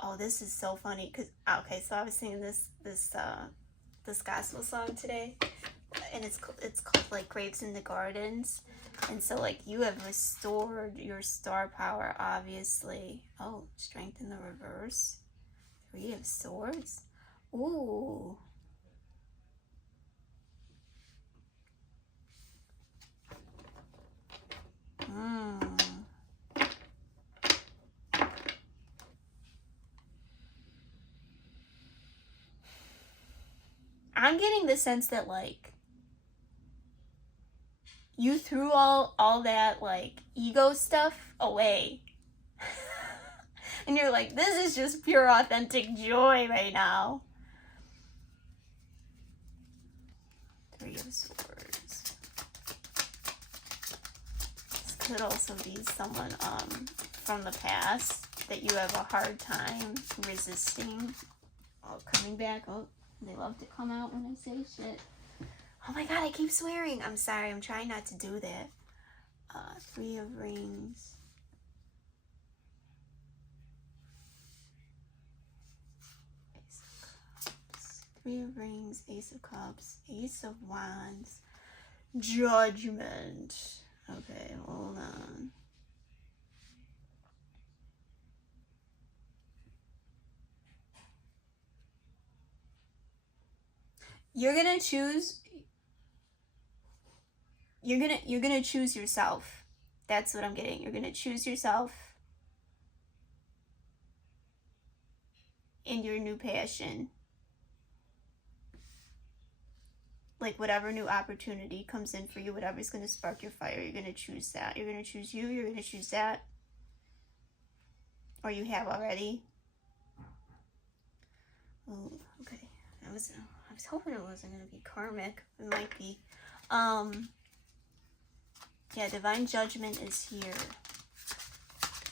Oh, this is so funny because okay, so I was singing this gospel song today, and it's called like Grapes in the Gardens, and so like you have restored your star power, obviously. Oh, Strength in the reverse, 3 of Swords. Ooh. I'm getting the sense that like you threw all that like ego stuff away. And you're like, this is just pure authentic joy right now. 3 of Swords. This could also be someone from the past that you have a hard time resisting. Oh, coming back. Oh, they love to come out when I say shit. Oh my god, I keep swearing. I'm sorry, I'm trying not to do that. 3 of Rings. Ace of Cups. 3 of Rings, Ace of Cups, Ace of Wands, Judgment. Okay, hold on. You're gonna choose yourself. That's what I'm getting. You're gonna choose yourself in your new passion. Like whatever new opportunity comes in for you, whatever's gonna spark your fire, you're gonna choose that. You're gonna choose you, you're gonna choose that. Or you have already. Oh, okay. I was hoping it wasn't gonna be karmic. It might be. Yeah, divine judgment is here.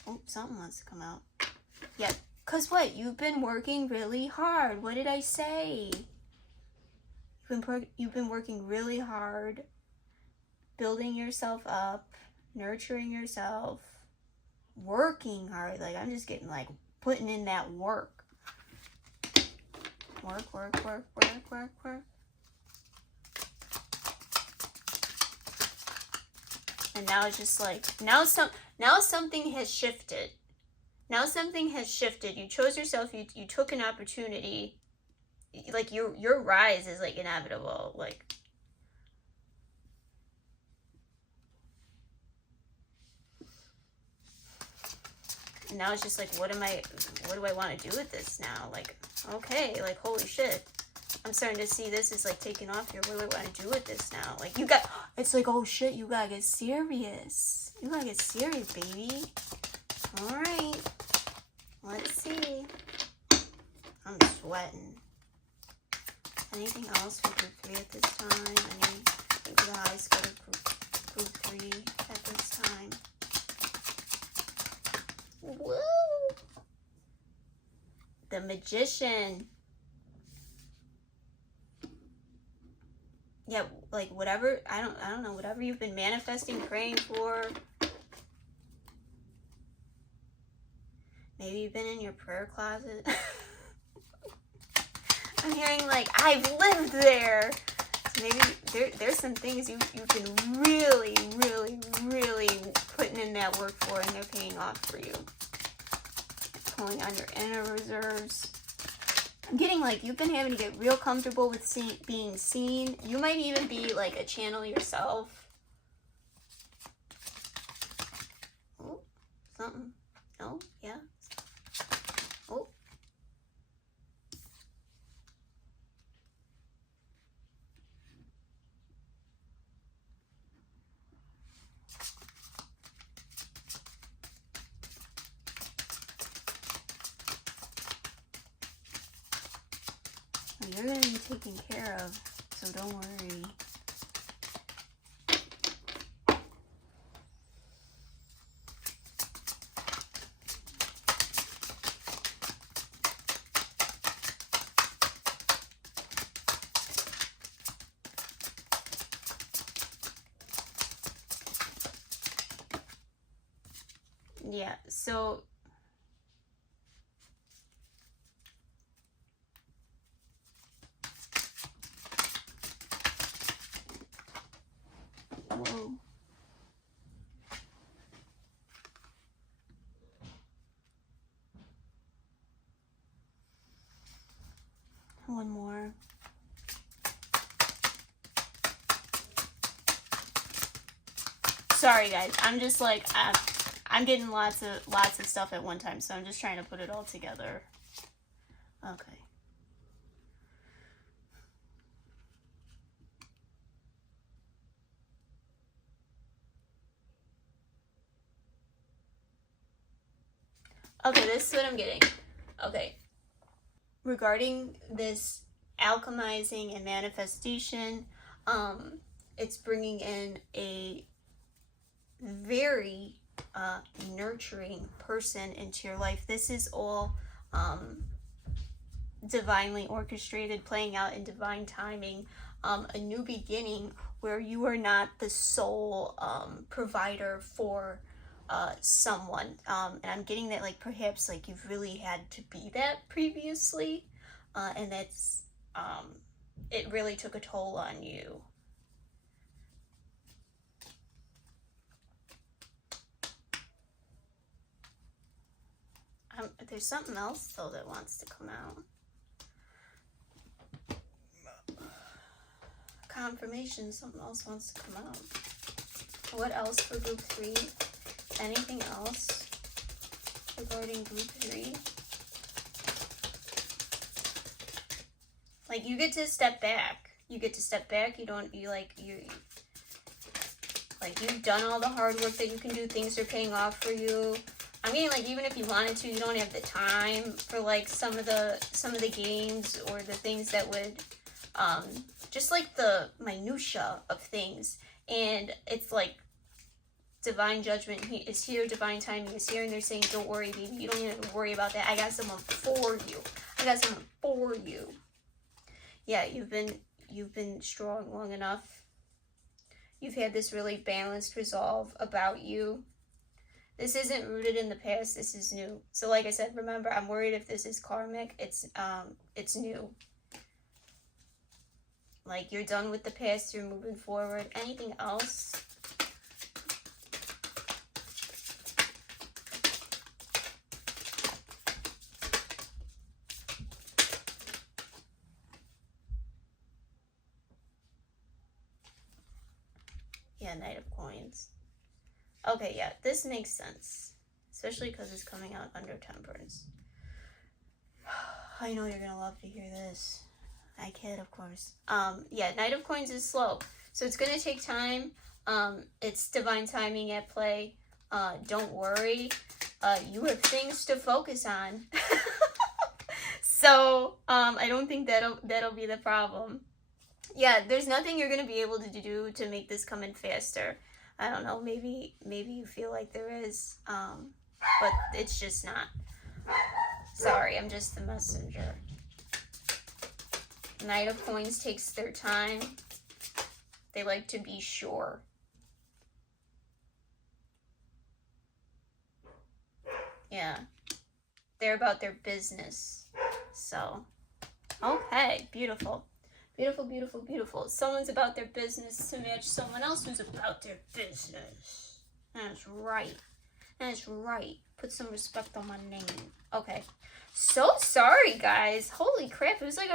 Oh, something wants to come out. Yeah, cause what? You've been working really hard. What did I say? You've been working really hard, building yourself up, nurturing yourself, working hard. Like I'm just getting like putting in that work. Work. And now it's just like now something has shifted. Now something has shifted. You chose yourself. You took an opportunity. Like your rise is like inevitable. Like and now it's just like what do I want to do with this now? Like okay, like holy shit. I'm starting to see this is like taking off here. What do I want to do with this now? Like it's like, oh shit, you gotta get serious. You gotta get serious, baby. All right, let's see. I'm sweating. Anything else for group 3 at this time? Anything for the high score of group 3 at this time? Woo! The Magician. Yeah, like whatever, I don't know, whatever you've been manifesting, praying for. Maybe you've been in your prayer closet. I'm hearing like, I've lived there. So maybe there's some things you've been really, really, really putting in that work for, and they're paying off for you. Pulling on your inner reserves. I'm getting like you've been having to get real comfortable with being seen. You might even be like a channel yourself. Oh, something. No? Yeah? Oh. You're going to be taken care of, so don't worry. Yeah, so whoa. One more. Sorry guys, I'm just like I'm getting lots of stuff at one time, so I'm just trying to put it all together. Okay. Okay, this is what I'm getting. Okay. Regarding this alchemizing and manifestation, it's bringing in a very nurturing person into your life. This is all divinely orchestrated, playing out in divine timing. A new beginning where you are not the sole provider for someone, and I'm getting that like perhaps like you've really had to be that previously, and that's it really took a toll on you. There's something else though that wants to come out. Confirmation, something else wants to come out. What else for group 3? Anything else regarding group 3? Like you get to step back. You get to step back. You've done all the hard work that you can do. Things are paying off for you. I mean, like even if you wanted to, you don't have the time for like some of the games or the things that would just like the minutia of things. And it's like divine judgment is here, divine timing is here, and they're saying, don't worry, baby, you don't even have to worry about that. I got someone for you. I got someone for you. Yeah, you've been strong long enough. You've had this really balanced resolve about you. This isn't rooted in the past, this is new. So like I said, remember, I'm worried if this is karmic, it's new. Like you're done with the past, you're moving forward. Anything else? Yeah, Knight of Coins. Okay, yeah, this makes sense. Especially because it's coming out under Temperance. I know you're gonna love to hear this. I kid, of course. Yeah, Knight of Coins is slow. So it's gonna take time. It's divine timing at play. Don't worry. You have things to focus on. So, I don't think that'll be the problem. Yeah, there's nothing you're gonna be able to do to make this come in faster. I don't know, maybe you feel like there is, but it's just not. Sorry, I'm just the messenger. Knight of Coins takes their time. They like to be sure. Yeah. They're about their business. So, okay, beautiful. Beautiful, beautiful, beautiful. Someone's about their business to match someone else who's about their business. That's right. That's right. Put some respect on my name. Okay. So sorry, guys. Holy crap. It was like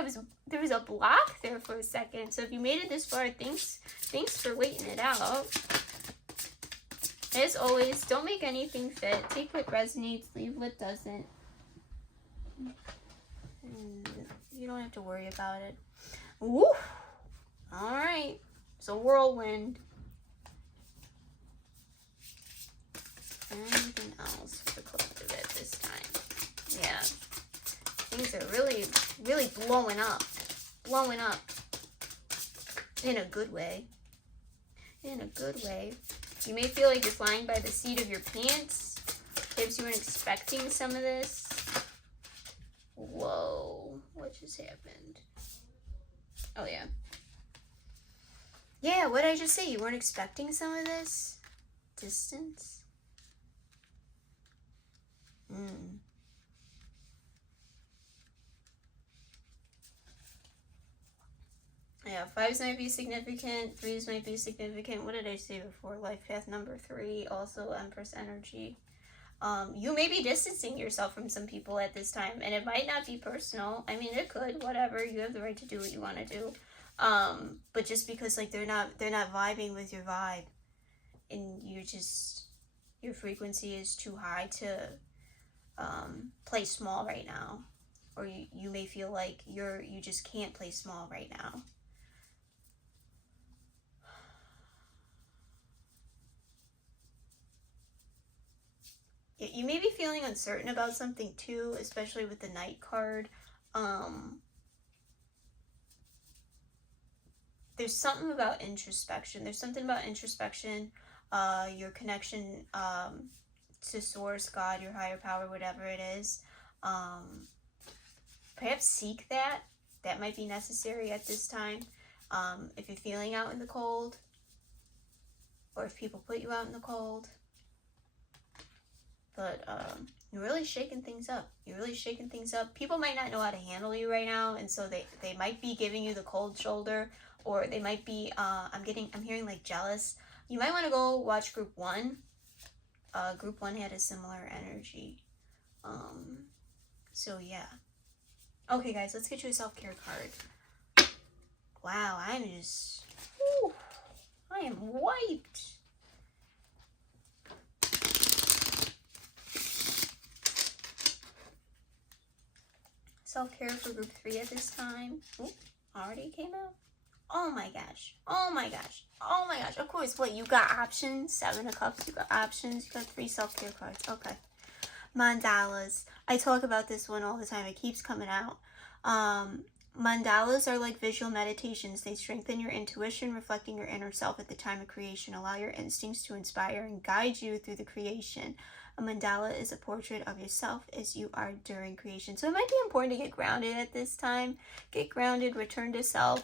there was a block there for a second. So if you made it this far, thanks for waiting it out. As always, don't make anything fit. Take what resonates, leave what doesn't. You don't have to worry about it. Woo! Alright. It's a whirlwind. Anything else for the collective at this time? Yeah. Things are really, really blowing up. Blowing up. In a good way. In a good way. You may feel like you're flying by the seat of your pants. Perhaps you weren't expecting some of this. Whoa. What just happened? Oh, yeah. Yeah, what did I just say? You weren't expecting some of this? Distance? Yeah, 5s might be significant, 3s might be significant. What did I say before? Life path number 3, also Empress energy. You may be distancing yourself from some people at this time, and it might not be personal. I mean, it could, whatever. You have the right to do what you want to do. But just because like they're not vibing with your vibe, and your frequency is too high to play small right now, or you may feel like you just can't play small right now. You may be feeling uncertain about something too, especially with the Knight card. There's something about introspection. Your connection to Source, God, your higher power, whatever it is. Perhaps seek that. That might be necessary at this time. If you're feeling out in the cold, or if people put you out in the cold. But you're really shaking things up. People might not know how to handle you right now, and so they might be giving you the cold shoulder, or they might be I'm hearing like jealous. You might want to go watch Group 1. Group 1 had a similar energy. So yeah. Okay, guys, let's get you a self-care card. Wow, I am wiped. Self-care for Group 3 at this time. Ooh, already came out. Oh my gosh. Of course, what, you got options? 7 of Cups, you got options. You got 3 self-care cards. Okay. Mandalas. I talk about this one all the time. It keeps coming out. Mandalas are like visual meditations. They strengthen your intuition, reflecting your inner self at the time of creation. Allow your instincts to inspire and guide you through the creation. A mandala is a portrait of yourself as you are during creation. So it might be important to get grounded at this time. Get grounded, return to self.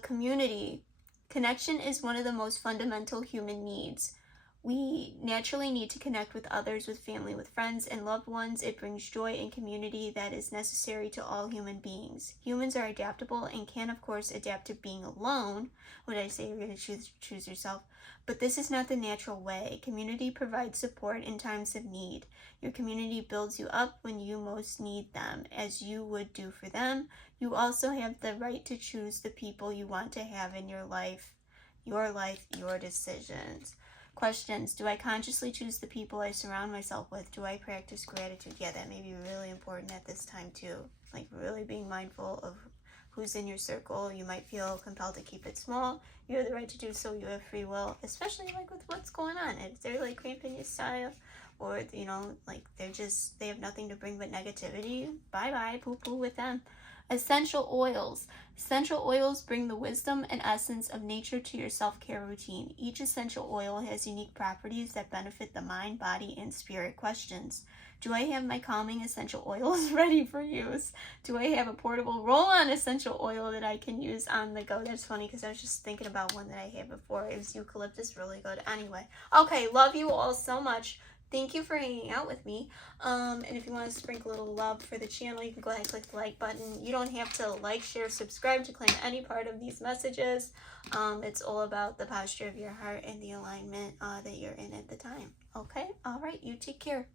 Community. Connection is one of the most fundamental human needs. We naturally need to connect with others, with family, with friends, and loved ones. It brings joy and community that is necessary to all human beings. Humans are adaptable and can, of course, adapt to being alone. What did I say? You're going to choose yourself. But this is not the natural way. Community provides support in times of need. Your community builds you up when you most need them, as you would do for them. You also have the right to choose the people you want to have in your life, your decisions. Questions. Do I consciously choose the people I surround myself with? Do I practice gratitude? Yeah, that may be really important at this time too. Like really being mindful of who's in your circle. You might feel compelled to keep it small. You have the right to do so. You have free will, especially like with what's going on. If they're like cramping your style or, you know, like they have nothing to bring but negativity, bye-bye, poo-poo with them. Essential oils. Essential oils bring the wisdom and essence of nature to your self-care routine. Each essential oil has unique properties that benefit the mind, body, and spirit. Questions. Do I have my calming essential oils ready for use? Do I have a portable roll-on essential oil that I can use on the go? That's funny because I was just thinking about one that I had before. It was eucalyptus, really good. Anyway, okay, love you all so much. Thank you for hanging out with me. And if you want to sprinkle a little love for the channel, you can go ahead and click the like button. You don't have to like, share, subscribe to claim any part of these messages. It's all about the posture of your heart and the alignment that you're in at the time. Okay? All right. You take care.